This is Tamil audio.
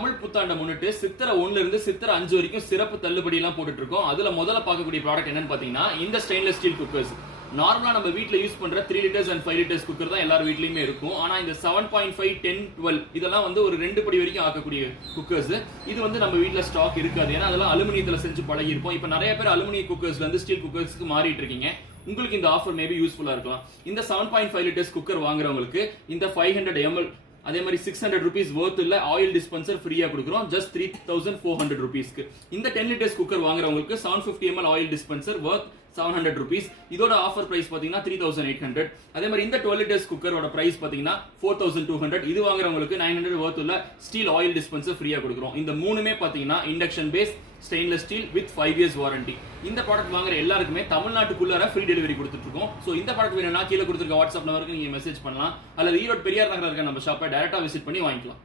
தமிழ் புத்தாண்டை முன்னிட்டு சித்திரை 1 இருந்து சித்திரை 5 வரைக்கும் சிறப்பு தள்ளுபடி எல்லாம் போட்டுட்டு இருக்கோம். அதுல முதல்ல பார்க்கக்கூடிய ப்ராடக்ட் என்னன்னு பாத்தீங்கன்னா இந்த ஸ்டெயின்லெஸ் ஸ்டீல் குக்கர்ஸ். நார்மலா நம்ம வீட்ல யூஸ் பண்ற 3 லிட்டர்ஸ் அண்ட் 5 லிட்டர்ஸ் குக்கர் தான் எல்லார் வீட்லயுமே இருக்கும். ஆனா இந்த 7.5, 10, 12 இதெல்லாம் வந்து ஒரு 2 படி வரைக்கும் ஆக்கக்கூடிய குக்கர்ஸ். இது வந்து நம்ம வீட்ல ஸ்டாக் இருக்காது. ஏன்னா அதெல்லாம் அலுமினியத்துல செஞ்சு பழகி இருப்போம். இப்ப நிறைய பேர் அலுமினிய குக்கர்ஸ்ல இருந்து ஸ்டீல் குக்கர்ஸ்க்கு மாறிட்டு இருக்கீங்க. உங்களுக்கு இந்த ஆஃபர் மேபி யூஸ்ஃபுல்லா இருக்கலாம். இந்த 7.5 லிட்டர்ஸ் குக்கர் வாங்குறவங்களுக்கு இந்த 500 ml அதே மாதிரி 600 rupees worth இல்ல ஆயில் டிஸ்பென்சர் ஃப்ரீயா கொடுக்குறோம். ஜஸ்ட் 3400 rupeesக்கு. இந்த 10 லிட்டர்ஸ் குக்கர் வாங்குறவங்களுக்கு 750 ml oil dispenser worth 700 rupees. இதோட ஆஃபர் பிரைஸ் பாத்தீங்கன்னா 3800. அதே மாதிரி இந்த 12 லிட்டர்ஸ் குக்கரோட பிரைஸ் பாத்தீங்கன்னா 4200. இது வாங்குறவங்களுக்கு 900 worth உள்ள ஸ்டீல் ஆயில் டிஸ்பென்சர் ஃப்ரீயா கொடுக்குறோம். இந்த மூணுமே பாத்தீங்கன்னா induction base stainless steel with 5 years warranty. இந்த ப்ராடக்ட் வாங்குற எல்லாருக்குமே தமிழ்நாட்டுக்குள்ளார ஃப்ரீ டெலிவரி கொடுத்துட்டு இருக்கோம். சோ இந்த ப்ராடக்ட் வேணும்னா கீழே கொடுத்துருக்க வாட்ஸ்அப் நம்பருக்கு நீங்க மெசேஜ் பண்ணலாம். அல்லது ஈரோடு பெரியார் நகர் இருக்க நம்ம ஷாப்பை டைரக்டா விசிட் பண்ணி வாங்கிக்கலாம்.